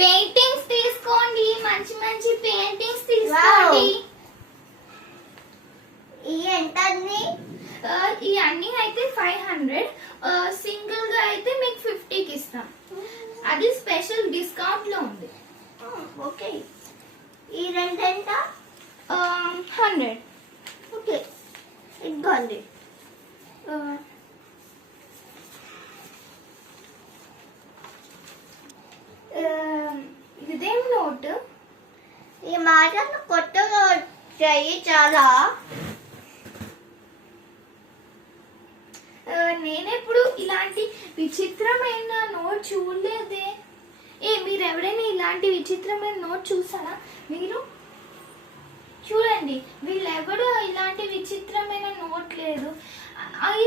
Paintings తీసుకోండి, మంచి మంచి పెయింటింగ్స్ తీసుకోండి. ఎంత ఈ అన్ని అయితే 500, సింగిల్ గా అయితే మీకు 50కి ఇస్తాం. అది స్పెషల్ డిస్కౌంట్ లో ఉంది. ఓకే. ఈ రెండు ఎంత? 100. ఓకే, ఇదిగోండి. ఇదేం నోట్? ఈ మాటలు కొత్తగా వచ్చాయి చాలా. నేనెప్పుడు ఇలాంటి విచిత్రమైన నోట్ చూడలేదే. మీరు ఎవరైనా ఇలాంటి విచిత్రమైన నోట్ చూసారా? మీరు చూడండి, వీళ్ళెవడు ఇలాంటి విచిత్రమైన నోట్ లేదు. అవి